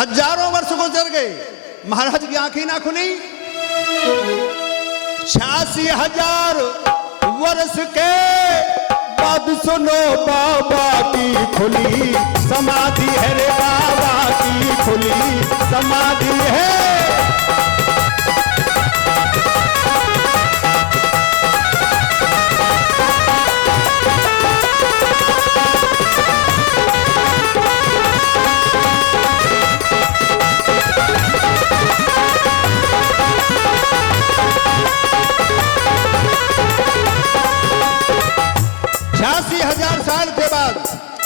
हजारों वर्ष गुजर गए, महाराज की आंखें ना खुली। 86,000 वर्ष के बाद सुनो बाबा की खुली समाधि है रे, बाबा की खुली समाधि है।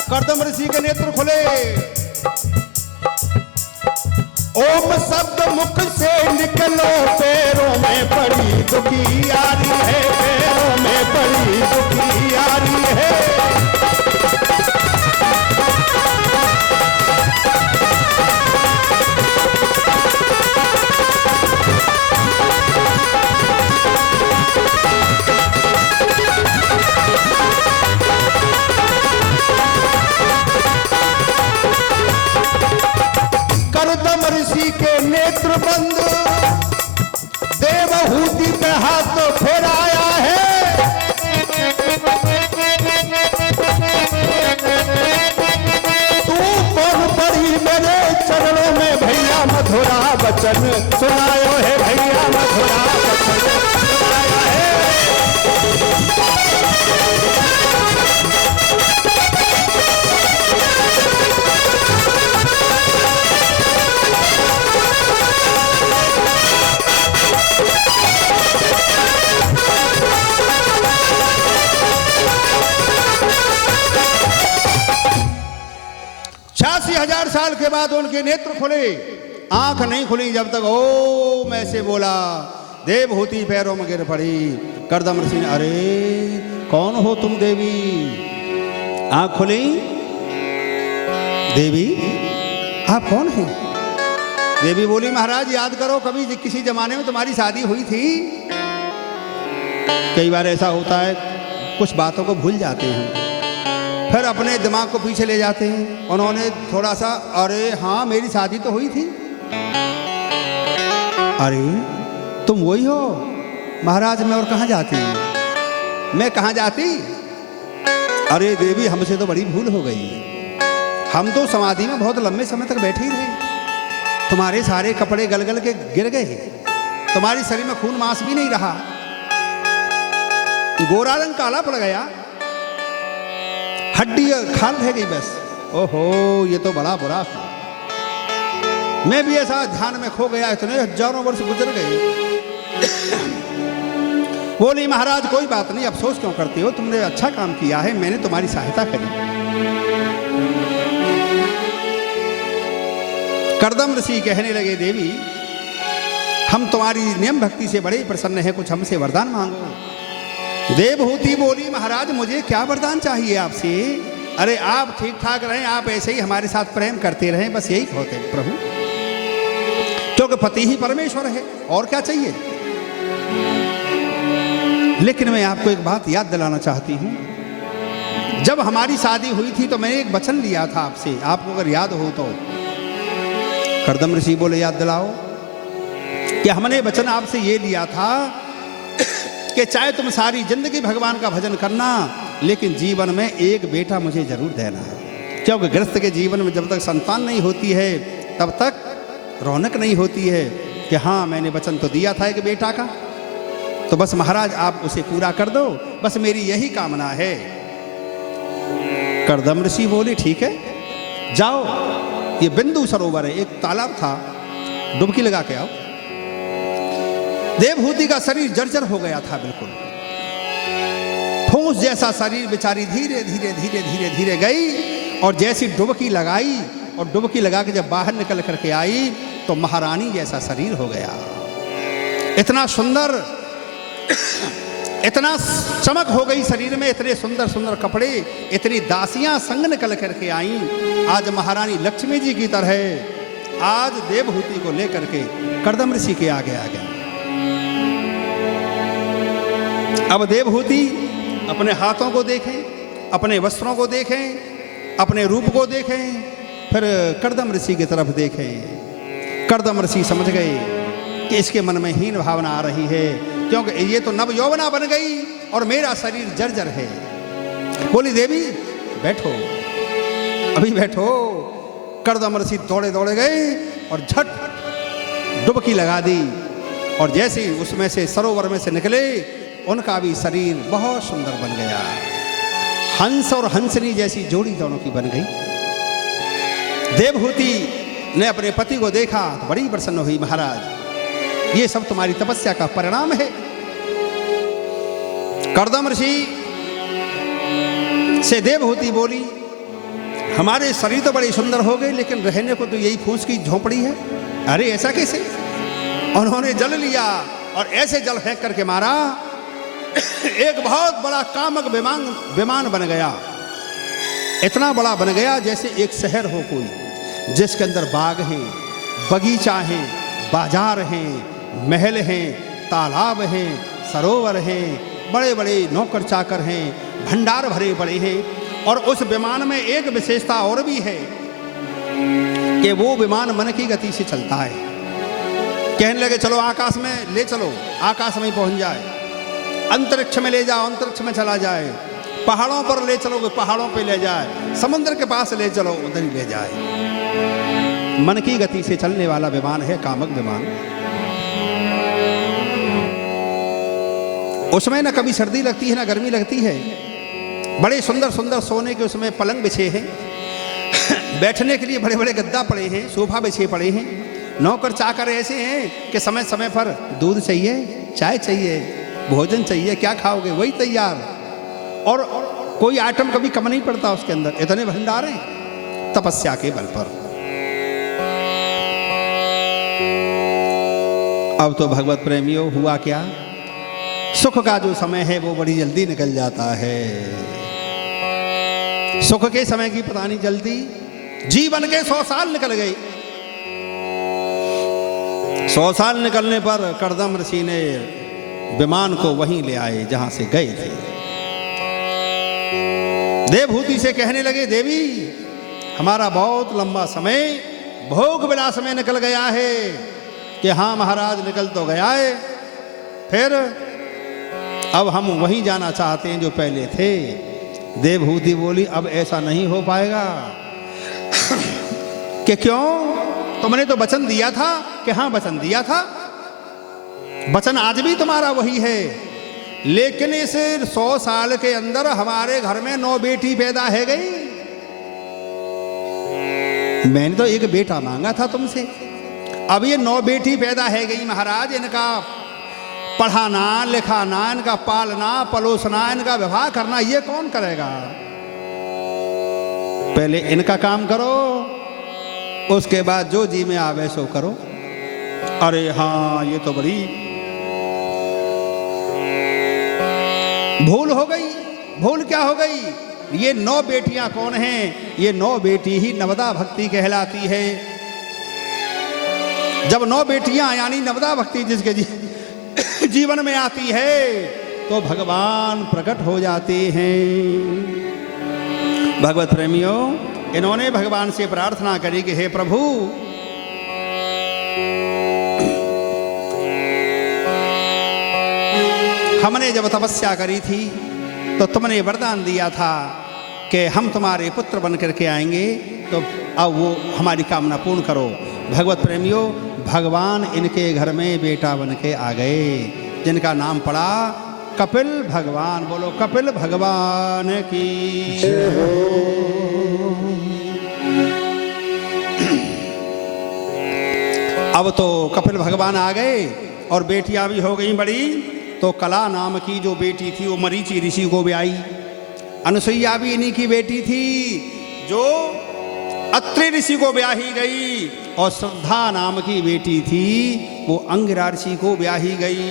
कर्दम ऋषि के नेत्र खुले। ओम शब्द मुख से निकलो, पैरों में पड़ी दुखियारी है, पैरों में पड़ी दुखियारी है। ऋषि के नेत्र बंद, देवहूति पे हाथ फेराया है। तू कौन पड़ी मेरे चरणों में भैया, मधुरा वचन सुनायो है भैया, मधुरा वचन सुनाया है। 86,000 साल के बाद उनके नेत्र खुले। आंख नहीं खुली जब तक ओम ऐसे बोला, देवहूति पैरों में गिर पड़ी। कर्दम ऋषि ने, अरे कौन हो तुम देवी? आंख खुली, देवी आप कौन हैं? देवी बोली, महाराज याद करो, कभी किसी जमाने में तुम्हारी शादी हुई थी। कई बार ऐसा होता है, कुछ बातों को भूल जाते हैं, फिर अपने दिमाग को पीछे ले जाते हैं। उन्होंने थोड़ा सा, अरे हाँ मेरी शादी तो हुई थी। अरे तुम वही हो? महाराज मैं और कहाँ जाती? मैं कहाँ जाती? अरे देवी हमसे तो बड़ी भूल हो गई, हम तो समाधि में बहुत लंबे समय तक बैठे ही रहे। तुम्हारे सारे कपड़े गल गल के गिर गए, तुम्हारे शरीर में खून मांस भी नहीं रहा, गोरा रंग काला पड़ गया, हड्डी खाल रह गई बस। ओहो ये तो बड़ा बुरा था। मैं भी ऐसा ध्यान में खो गया, इतने हजारों वर्ष गुजर गए। बोली, महाराज कोई बात नहीं, अफसोस क्यों करते हो, तुमने अच्छा काम किया है, मैंने तुम्हारी सहायता करी। कर्दम ऋषि कहने लगे, देवी हम तुम्हारी नियम भक्ति से बड़े प्रसन्न हैं, कुछ हमसे वरदान मांगो। देवहूति बोली, महाराज मुझे क्या वरदान चाहिए आपसे? अरे आप ठीक ठाक रहें, आप ऐसे ही हमारे साथ प्रेम करते रहें, बस यही होते प्रभु, क्योंकि पति ही परमेश्वर है, और क्या चाहिए। लेकिन मैं आपको एक बात याद दिलाना चाहती हूं, जब हमारी शादी हुई थी तो मैंने एक वचन लिया था आपसे, आपको अगर याद हो तो। कर्दम ऋषि बोले, याद दिलाओ। कि हमने वचन आपसे ये लिया था कि चाहे तुम सारी जिंदगी भगवान का भजन करना, लेकिन जीवन में एक बेटा मुझे जरूर देना, क्योंकि गृहस्थ के जीवन में जब तक संतान नहीं होती है तब तक रौनक नहीं होती है। कि हाँ मैंने वचन तो दिया था एक बेटा का, तो बस महाराज आप उसे पूरा कर दो, बस मेरी यही कामना है। कर्दम ऋषि बोले, ठीक है जाओ, ये बिंदु सरोवर है, एक तालाब था, डुबकी लगा के आओ। देवहूति का शरीर जर्जर हो गया था, बिल्कुल ठोस जैसा शरीर, बेचारी धीरे धीरे धीरे धीरे धीरे गई, और जैसी डुबकी लगाई और डुबकी लगा के जब बाहर निकल करके आई तो महारानी जैसा शरीर हो गया। इतना सुंदर, इतना चमक हो गई शरीर में, इतने सुंदर सुंदर कपड़े, इतनी दासियां संग निकल करके आईं। आज महारानी लक्ष्मी जी की तरह आज देवहूति को लेकर के कर्दम ऋषि के आगे आ गया। अब देवहूति अपने हाथों को देखें, अपने वस्त्रों को देखें, अपने रूप को देखें, फिर कर्दम ऋषि की तरफ देखे। कर्दम ऋषि समझ गए कि इसके मन में हीन भावना आ रही है, क्योंकि ये तो नव यौवना बन गई और मेरा शरीर जर्जर है। बोली देवी बैठो, अभी बैठो। कर्दम ऋषि दौड़े दौड़े गए और झट डुबकी लगा दी, और जैसे ही उसमें से सरोवर में से निकले उनका भी शरीर बहुत सुंदर बन गया। हंस और हंसनी जैसी जोड़ी दोनों की बन गई। देवहूति ने अपने पति को देखा तो बड़ी प्रसन्न हुई, महाराज ये सब तुम्हारी तपस्या का परिणाम है। कर्दम ऋषि से देवहूति बोली, हमारे शरीर तो बड़े सुंदर हो गए, लेकिन रहने को तो यही फूस की झोंपड़ी है। अरे ऐसा कैसे? उन्होंने जल लिया और ऐसे जल फेंक करके मारा, एक बहुत बड़ा कामक विमान बन गया। इतना बड़ा बन गया जैसे एक शहर हो कोई, जिसके अंदर बाग हैं, बगीचा हैं, बाजार हैं, महल हैं, तालाब हैं, सरोवर हैं, बड़े बड़े नौकर चाकर हैं, भंडार भरे पड़े हैं। और उस विमान में एक विशेषता और भी है कि वो विमान मन की गति से चलता है। कहने लगे चलो आकाश में ले चलो, आकाश में ही पहुंच जाए, अंतरिक्ष में ले जाओ, अंतरिक्ष में चला जाए, पहाड़ों पर ले चलो, पहाड़ों पे ले जाए, समुद्र के पास ले चलो, उधर ही ले जाए। मन की गति से चलने वाला विमान है कामक विमान। उसमें ना कभी सर्दी लगती है ना गर्मी लगती है। बड़े सुंदर सुंदर सोने के उसमें पलंग बिछे हैं, बैठने के लिए बड़े बड़े गद्दा पड़े हैं, सोफा बिछे पड़े हैं। नौकर चाकर ऐसे हैं कि समय समय पर दूध चाहिए, चाय चाहिए, भोजन चाहिए, क्या खाओगे वही तैयार। और कोई आइटम कभी कम नहीं पड़ता उसके अंदर, इतने भंडार हैं तपस्या के बल पर। अब तो भगवत प्रेमियों हुआ क्या, सुख का जो समय है वो बड़ी जल्दी निकल जाता है। सुख के समय की पता नहीं चलती। जीवन के 100 साल निकल गए। 100 साल निकलने पर कर्दम ऋषि ने विमान को वहीं ले आए जहां से गए थे। देवहूति से कहने लगे, देवी हमारा बहुत लंबा समय भोग विलास में निकल गया है। कि हाँ महाराज निकल तो गया है, फिर अब हम वहीं जाना चाहते हैं जो पहले थे। देवहूति बोली, अब ऐसा नहीं हो पाएगा। कि क्यों? तुमने तो वचन दिया था। कि हाँ वचन दिया था, वचन आज भी तुम्हारा वही है, लेकिन इस 100 साल के अंदर हमारे घर में 9 बेटी पैदा है गई। मैंने तो एक बेटा मांगा था तुमसे, अब ये 9 बेटी पैदा है गई महाराज। इनका पढ़ाना लिखाना, इनका पालना पलोसना, इनका विवाह करना ये कौन करेगा? पहले इनका काम करो, उसके बाद जो जी में आवे सो करो। अरे हाँ ये तो बड़ी भूल हो गई। भूल क्या हो गई? ये 9 बेटियां कौन हैं? ये 9 बेटी ही नवदा भक्ति कहलाती है। जब 9 बेटियां यानी नवदा भक्ति जिसके जीवन में आती है तो भगवान प्रकट हो जाते हैं। भगवत प्रेमियों, इन्होंने भगवान से प्रार्थना करी कि हे प्रभु, हमने जब तपस्या करी थी तो तुमने वरदान दिया था कि हम तुम्हारे पुत्र बन करके आएंगे, तो अब वो हमारी कामना पूर्ण करो। भगवत प्रेमियों, भगवान इनके घर में बेटा बन के आ गए, जिनका नाम पड़ा कपिल भगवान। बोलो कपिल भगवान की जय हो। अब तो कपिल भगवान आ गए और बेटियां भी हो गई बड़ी। तो कला नाम की जो बेटी थी वो मरीचि ऋषि को ब्याई। अनुसुईया भी इन्हीं की बेटी थी जो अत्रि ऋषि को ब्याही गई। और श्रद्धा नाम की बेटी थी वो अंगिरा ऋषि को ब्याही गई।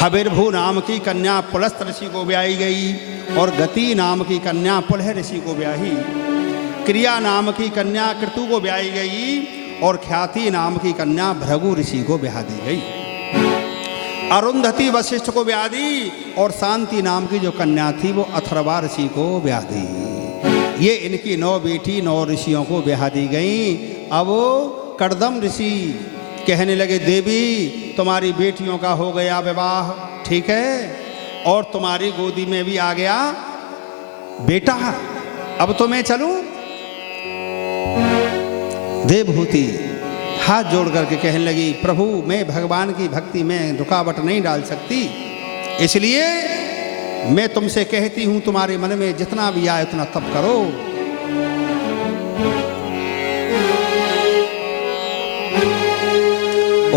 हबिर्भु नाम की कन्या पुलस्त ऋषि को ब्याही गई और गति नाम की कन्या पुलह ऋषि को ब्याही। क्रिया नाम की कन्या कृतु को ब्याही गई और ख्याति नाम की कन्या भृगु ऋषि को ब्याह दी गई। अरुंधति वशिष्ठ को ब्याह दी और शांति नाम की जो कन्या थी वो अथर्वा ऋषि को ब्याह दी। ये इनकी 9 बेटी 9 ऋषियों को ब्याह दी गई। अब वो कर्दम ऋषि कहने लगे, देवी तुम्हारी बेटियों का हो गया विवाह, ठीक है, और तुम्हारी गोदी में भी आ गया बेटा, अब तो मैं चलूं? देवहूति हाथ जोड़ करके कहने लगी, प्रभु मैं भगवान की भक्ति में रुकावट नहीं डाल सकती, इसलिए मैं तुमसे कहती हूं तुम्हारे मन में जितना भी आए उतना तप करो।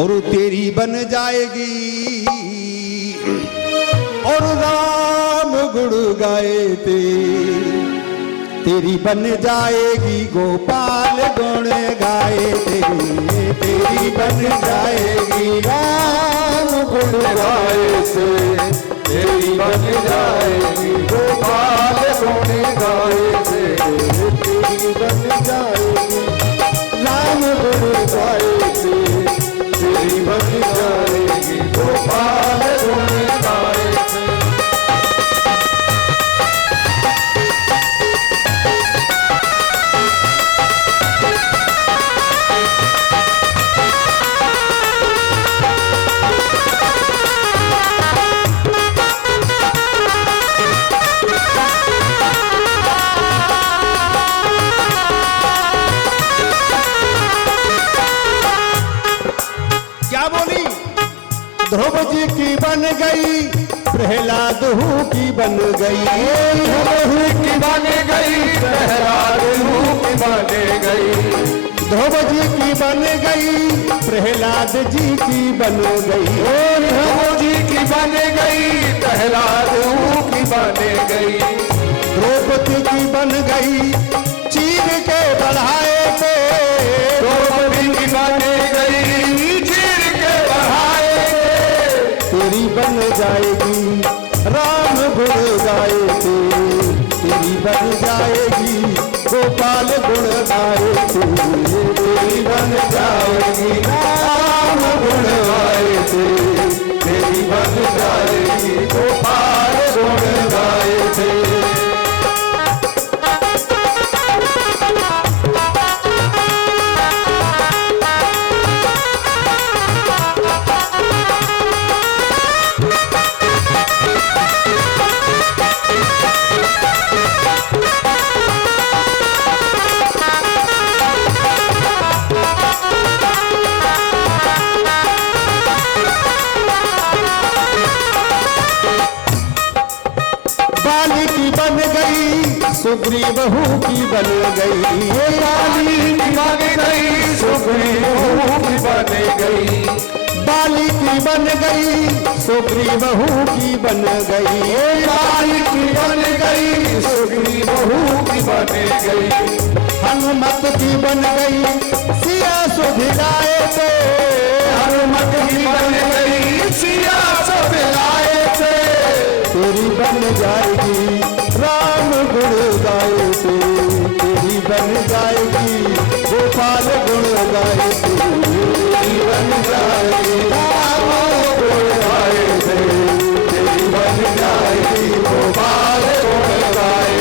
और तेरी बन जाएगी और राम गुण गाए तेरी बन जाएगी गोपाल गुण गाए तेरी बन जाएगी राम गुण गाए तेरी बन जाएगी गोपाल गुण गाए तेरी बन जाएगी राम गुण गाए तेरी बन जाएगी गोपाल गुण गाए। ध्रुवजी की बन गई प्रहलाद की बन गई की बन गई प्रहलाद की बन गई ध्रुवजी की बन गई प्रहलाद जी की बन गई ध्रुवजी की बन गई प्रहलाद की बन गई द्रौपदी की बन गई चीर के बढ़ाए थे द्रौपदी की बन गई चीर के बढ़ाए तेरी बन जाएगी राम गुण गाए तेरी बन जाएगी गोपाल गुण गाए तेरी बन जाएगी राम गुण गाए तेरी बन जाएगी गोपाल गुण गाए सुग्रीव की बन गई ये बाली की बन गई सुग्रीव की बन गई बाली की बन गई सुग्रीव की बन गई ये बाली की बन गई सुग्रीव की बन गई हनुमत की बन गई सिया सुधिलाए थे हनुमत की बन गई सिया सुधिलाए थे तेरी बन जाएगी राम गुण गाए तेरी बन जाएगी गोपाल गुण गाए तेरी बन जाएगी राम गुण गाए तेरी बन जाएगी गोपाल गुण गाए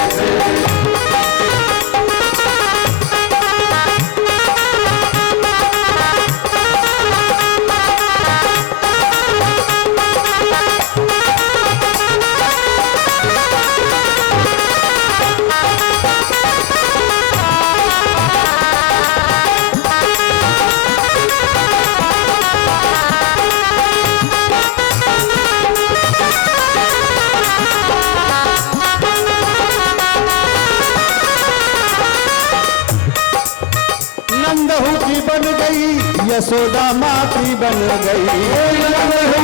यशोदा माँ की बन गई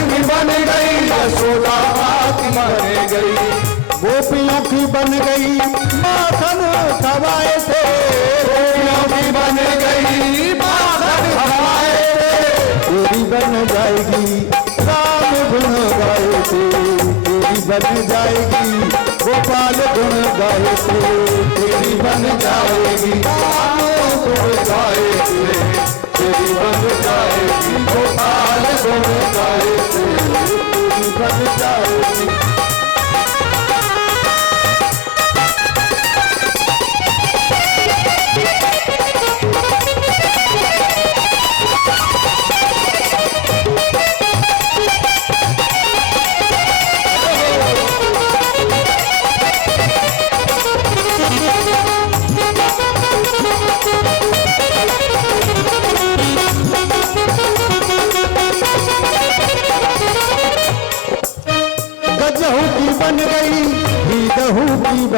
की बन गई यशोदा माँ की बन गई गोपियों की बन गई माखन खवाए थे गोपियों की बन गई माखन खवाए थे तेरी बन जाएगी राम गुण गाए तेरी बन जाएगी गोपाल गुण गाए तेरी बन जाएगी राम गुण गाए तेरी बन जाएगी गोपाल गुण गाए तेरी बन जाएगी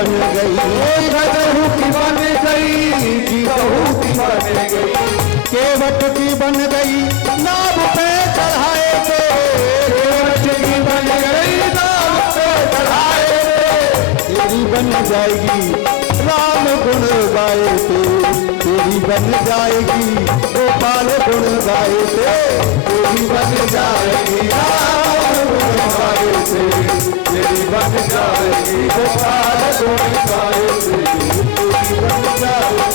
बन गई, गधहू की बन गई, गधहू की बन गई, केवट की बन गई, नाव पे चढ़ाए थे, केवट की बन गई, नाव पे चढ़ाए थे, तेरी बन जाएगी राम गुण गाए थे, तेरी बन जाएगी गोपाल गुण गाए थे, तेरी बन जाएगी राम गुण गाए थे, तेरी बन जाएगी गोपाल गुण गाए थे, तेरी बन जाएगी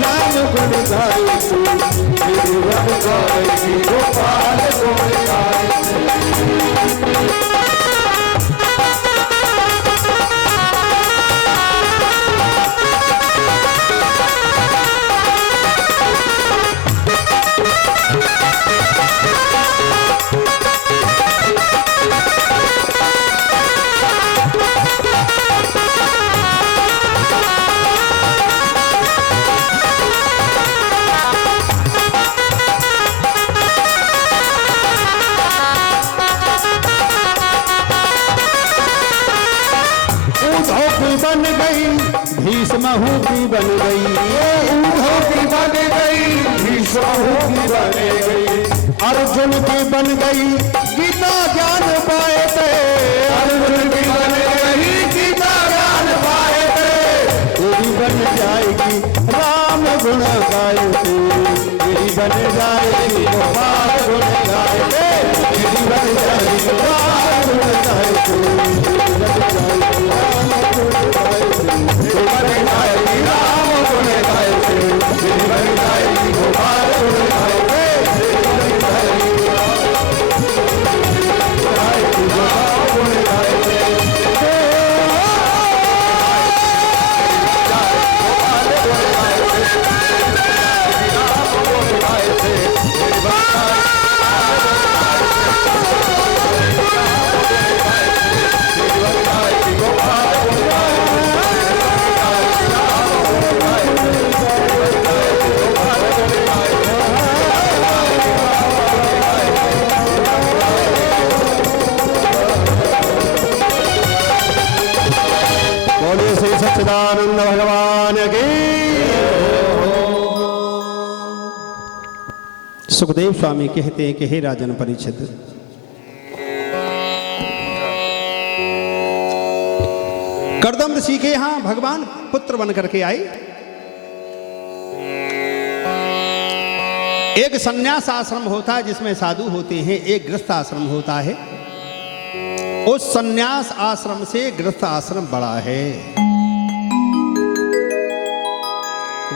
राम गुण गाए थे, तेरी बन जाएगी गोपाल गुण गाए थे। बन गई भीष्महू की बन गई, ऊधो की बन गई, भीष्महू की बन गई, अर्जुन की बन गई, गीता ज्ञान पाए थे, अर्जुन की बन गई, गीता ज्ञान पाए थे, तेरी बन जाएगी राम गुण गाए थे, तेरी बन जाएगी गोपाल गुण गाए थे, तेरी बन जाएगी राम गुण गाए थे, तेरी बन जाएगी राम गुण गाए थे, तेरी बन जाएगी राम गुण गाए थे, तेरी बन जाएगी गोपाल गुण गाए थे, तेरी बन जाएगी गोपाल गुण गाए थे, श्री सच्चिदानंद भगवान की। सुखदेव स्वामी कहते हैं कि हे राजन परीक्षित, कर्दम ऋषि के यहां भगवान पुत्र बन करके आए। एक संन्यास आश्रम होता है जिसमें साधु होते हैं, एक गृहस्थ आश्रम होता है। उस संन्यास आश्रम से गृहस्थ आश्रम बड़ा है।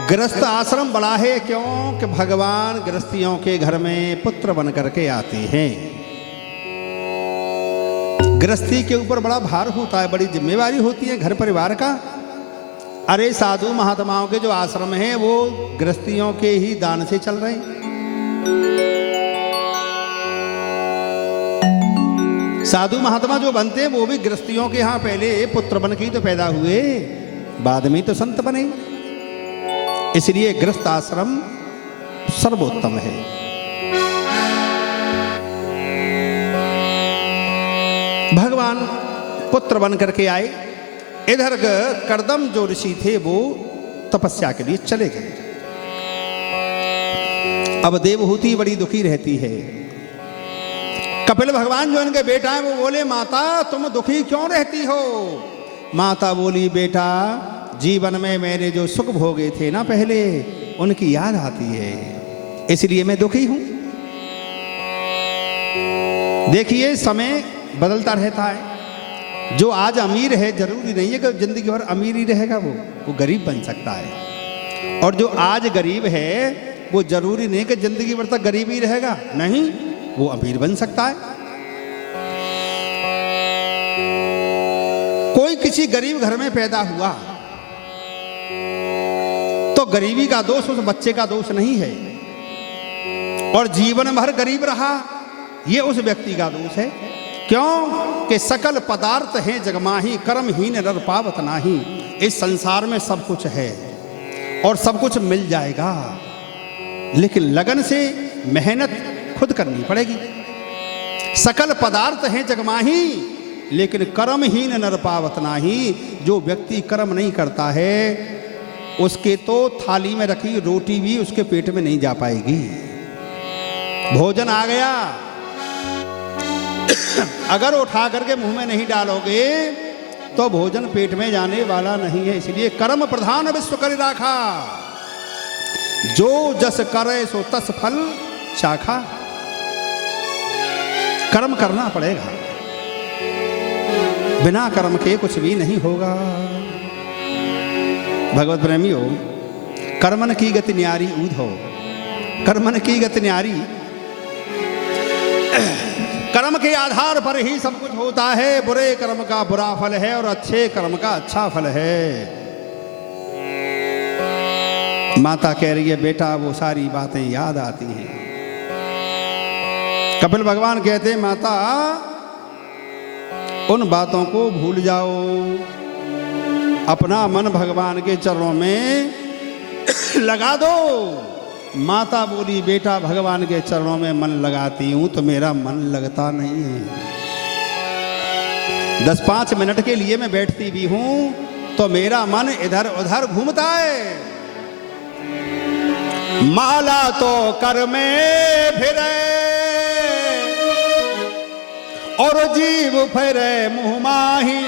गृहस्थ आश्रम बड़ा है क्यों? कि भगवान गृहस्थियों के घर में पुत्र बन करके आते हैं। गृहस्थी के ऊपर बड़ा भार होता है, बड़ी जिम्मेवारी होती है घर परिवार का। अरे साधु महात्माओं के जो आश्रम हैं वो गृहस्थियों के ही दान से चल रहे हैं। साधु महात्मा जो बनते हैं वो भी गृहस्थियों के यहाँ पहले पुत्र बन के ही तो पैदा हुए, बाद में तो संत बने। इसलिए गृहस्थ आश्रम सर्वोत्तम है। भगवान पुत्र बन करके आए। इधर कर्दम जो ऋषि थे वो तपस्या के लिए चले गए। अब देवहूति बड़ी दुखी रहती है। कपिल भगवान जो इनके बेटा हैं वो बोले, माता तुम दुखी क्यों रहती हो? माता बोली, बेटा जीवन में मैंने जो सुख भोगे थे ना पहले, उनकी याद आती है, इसलिए मैं दुखी हूं। देखिए समय बदलता रहता है। जो आज अमीर है जरूरी नहीं है कि जिंदगी भर अमीर ही रहेगा, वो गरीब बन सकता है। और जो आज गरीब है वो जरूरी नहीं कि जिंदगी भर तक गरीब ही रहेगा, नहीं, वो अमीर बन सकता है। कोई किसी गरीब घर में पैदा हुआ तो गरीबी का दोष उस बच्चे का दोष नहीं है, और जीवन भर गरीब रहा ये उस व्यक्ति का दोष है। क्यों? कि सकल पदार्थ हैं जगमाही, कर्महीन नर पावत नाही। इस संसार में सब कुछ है और सब कुछ मिल जाएगा, लेकिन लगन से मेहनत खुद करनी पड़ेगी। सकल पदार्थ हैं जगमाही, लेकिन कर्महीन नर पावत नाही। जो व्यक्ति कर्म नहीं करता है उसके तो थाली में रखी रोटी भी उसके पेट में नहीं जा पाएगी। भोजन आ गया, अगर उठा करके मुंह में नहीं डालोगे तो भोजन पेट में जाने वाला नहीं है। इसलिए कर्म प्रधान विश्व कर राखा, जो जस करे सो तस फल चाखा। कर्म करना पड़ेगा, बिना कर्म के कुछ भी नहीं होगा। भगवत प्रेमियों, कर्मन की गति न्यारी ऊधो, कर्मन की गति न्यारी। कर्म के आधार पर ही सब कुछ होता है। बुरे कर्म का बुरा फल है और अच्छे कर्म का अच्छा फल है। माता कह रही है बेटा वो सारी बातें याद आती हैं। कपिल भगवान कहते हैं माता उन बातों को भूल जाओ, अपना मन भगवान के चरणों में लगा दो। माता बोली बेटा भगवान के चरणों में मन लगाती हूं तो मेरा मन लगता नहीं है। 10-5 मिनट के लिए मैं बैठती भी हूं तो मेरा मन इधर उधर घूमता है। माला तो कर में फिरे और जीव फिरे मुँह माही,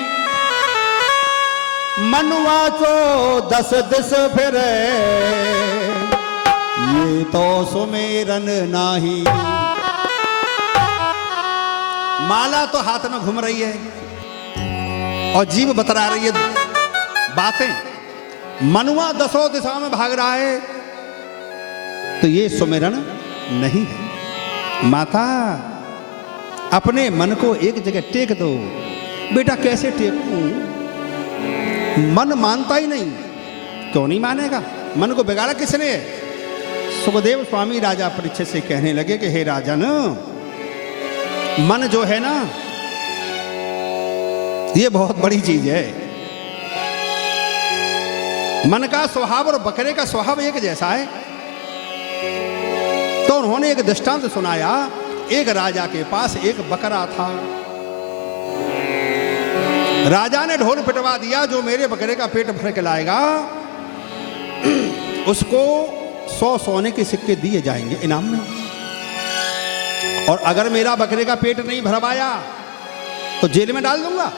मनुआ तो 10 दिस फिरे ये तो सुमेरन नाही। माला तो हाथ में घूम रही है और जीव बतरा रही है बातें, मनुआ 10 दिशाओं में भाग रहा है तो ये सुमेरन नहीं है। माता अपने मन को एक जगह टेक दो। बेटा कैसे टेकूं, मन मानता ही नहीं। क्यों नहीं मानेगा, मन को बिगाड़ा किसने? सुखदेव स्वामी राजा परीक्षित से कहने लगे कि हे राजन, मन जो है ना ये बहुत बड़ी चीज है। मन का स्वभाव और बकरे का स्वभाव एक जैसा है। तो उन्होंने एक दृष्टांत सुनाया। एक राजा के पास एक बकरा था। राजा ने ढोल पिटवा दिया, जो मेरे बकरे का पेट भर के लाएगा उसको 100 सोने के सिक्के दिए जाएंगे इनाम में, और अगर मेरा बकरे का पेट नहीं भरवाया तो जेल में डाल दूंगा।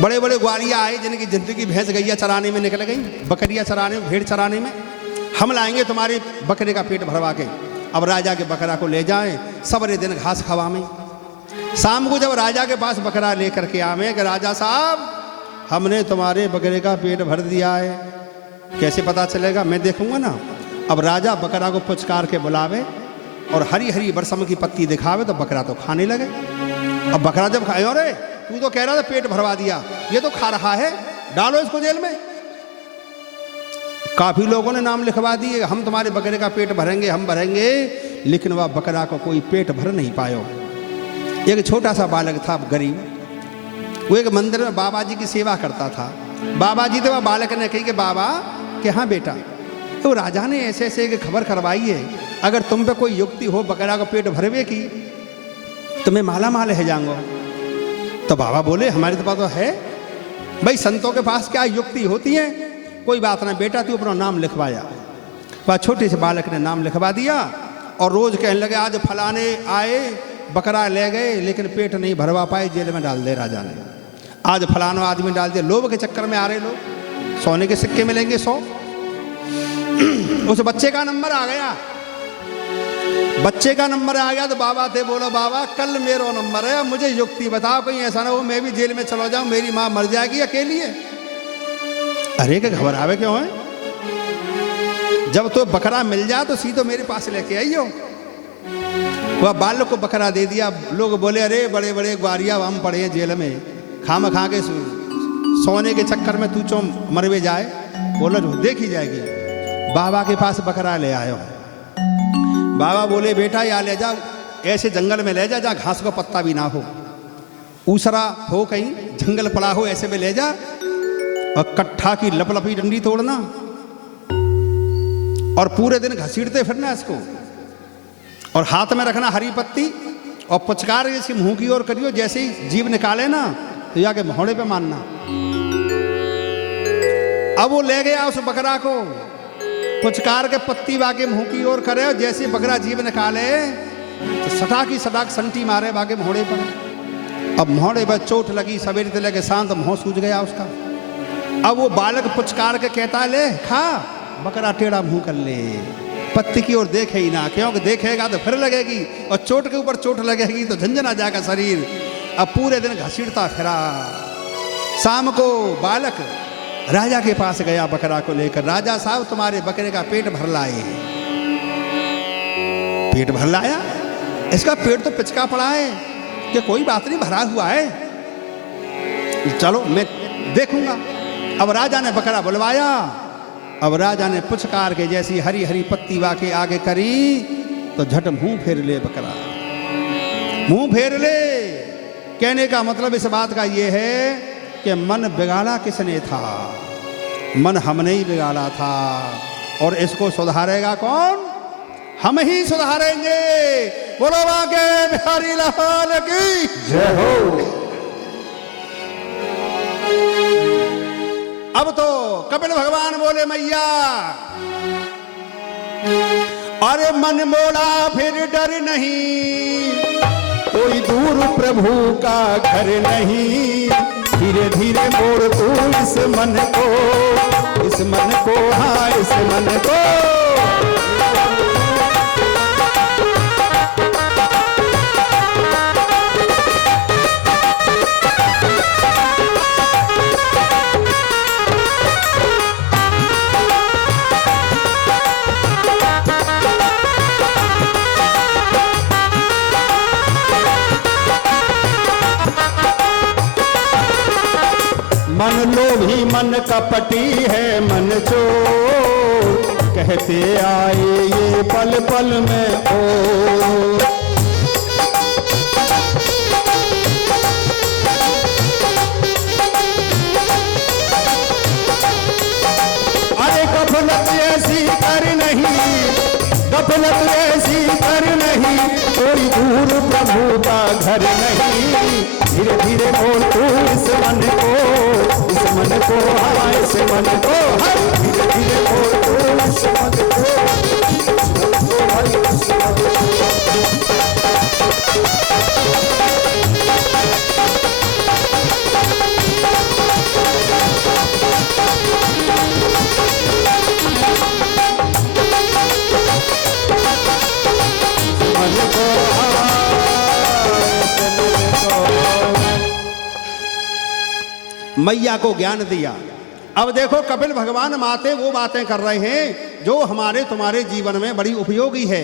बड़े बड़े ग्वालिया आए जिनकी जिंदगी भैंस गैया चराने में निकल गई, बकरियां चराने में, भेड़ चराने में। हम लाएंगे तुम्हारे बकरे का पेट भरवा के। अब राजा के बकरा को ले जाएं, सबरे दिन घास खवामें। शाम को जब राजा के पास बकरा लेकर के आवे कि राजा साहब हमने तुम्हारे बकरे का पेट भर दिया है। कैसे पता चलेगा? मैं देखूंगा ना। अब राजा बकरा को पुचकार के बुलावे और हरी हरी बरसम की पत्ती दिखावे तो बकरा तो खाने लगे। अब बकरा जब खाए, अरे तू तो कह रहा था पेट भरवा दिया, ये तो खा रहा है, डालो इसको जेल में। काफी लोगों ने नाम लिखवा दिए, हम तुम्हारे बकरे का पेट भरेंगे, हम भरेंगे, लेकिन वह बकरा को कोई पेट भर नहीं पायो। एक छोटा सा बालक था गरीब, वो एक मंदिर में बाबा जी की सेवा करता था। बाबा जी तो वह बालक ने कही कि बाबा कि हाँ बेटा, तो राजा ने ऐसे ऐसे एक खबर करवाई है, अगर तुम पे कोई युक्ति हो बकरा को पेट भरवे की तो मैं माला माल है जाऊंगा। तो बाबा बोले हमारे तो पास तो है भाई, संतों के पास क्या युक्ति होती है, कोई बात ना बेटा, तू अपना नाम लिखवाया। वह छोटे से बालक ने नाम लिखवा दिया और रोज कहने लगे आज फलाने आए, बकरा ले गए लेकिन पेट नहीं भरवा पाए, जेल में डाल दे राजा ने। आज फलाना आदमी डाल दिया। लोभ के चक्कर में आ रहे लोग, सोने के सिक्के मिलेंगे 100। उस बच्चे का नंबर आ गया, बच्चे का नंबर आ गया तो बाबा थे, बोलो बाबा कल मेरा नंबर है, मुझे युक्ति बताओ, कहीं ऐसा ना हो मैं भी जेल में चला जाऊं, मेरी माँ मर जाएगी अकेली है। अरे के घबरावे क्यों है, जब तो बकरा मिल जाए तो सीधो मेरे पास लेके आइयो। वह बालक को बकरा दे दिया। लोग बोले अरे बड़े बड़े ग्वारिया हम पड़े हैं जेल में, खाम खा के सोने के चक्कर में तू चो मरवे जाए। बोलो देखी जाएगी। बाबा के पास बकरा ले आयो। बाबा बोले बेटा या ले जा, ऐसे जंगल में ले जा जहाँ घास का पत्ता भी ना हो, ऊसरा हो, कहीं जंगल पड़ा हो, ऐसे में ले जा और कट्ठा की लपलपी डंडी तोड़ना और पूरे दिन घसीटते फिरना इसको, और हाथ में रखना हरी पत्ती और पुचकार इसके मुंह की ओर करियो, जैसे ही जीभ निकाले ना तो जाके मोहड़े पे मानना। अब वो ले गया उस बकरा को, पुचकार के पत्ती बाके मुंह की ओर करे, और जैसे बकरा जीभ निकाले तो सटाक संटी मारे बाके मोहड़े पर। अब मोहड़े पर चोट लगी, सवेरे से लेके शांत मुंह सूज गया उसका। अब वो बालक पुचकार के कहता है, ले खा। बकरा टेढ़ा मुंह कर ले, पत्ती की ओर देखे ही ना, क्योंकि देखेगा तो फिर लगेगी, और चोट के ऊपर चोट लगेगी तो झंझना जाएगा शरीर। अब पूरे दिन घसीटता फिरा। शाम को बालक राजा के पास गया बकरा को लेकर। राजा साहब, तुम्हारे बकरे का पेट भर लाए। पेट भर लाया? इसका पेट तो पिचका पड़ा है कि कोई बात नहीं, भरा हुआ है, चलो मैं देखूंगा। अब राजा ने बकरा बुलवाया। अब राजा ने पुचकार के जैसी हरी हरी पत्ती वाके आगे करी तो झट मुंह फेर ले बकरा, मुंह फेर ले। कहने का मतलब इस बात का ये है कि मन बिगाड़ा किसने था? मन हमने ही बिगाड़ा था, और इसको सुधारेगा कौन? हम ही सुधारेंगे। बोलो बाके बिहारी लाल की जय हो। अब तो कपिल भगवान बोले, मैया अरे मन मोड़ा फिर डर नहीं, कोई दूर प्रभु का घर नहीं। धीरे धीरे मोड़ तू इस मन को, इस मन को, हाँ इस मन को। मन लोभी मन कपटी है मन चोर, कहते आए ये पल पल में ओ। अरे गफलत ऐसी कर नहीं, गफलत ऐसी कर नहीं, कोई दूर प्रभु का घर नहीं। धीरे धीरे बोल तू इस मन को, इस मन को, हाँ इस मन को, हाँ धीरे धीरे बोल तू इस मन को, इस मन को, हाँ इस मन को। मैया को ज्ञान दिया। अब देखो कपिल भगवान माते वो बातें कर रहे हैं जो हमारे तुम्हारे जीवन में बड़ी उपयोगी है।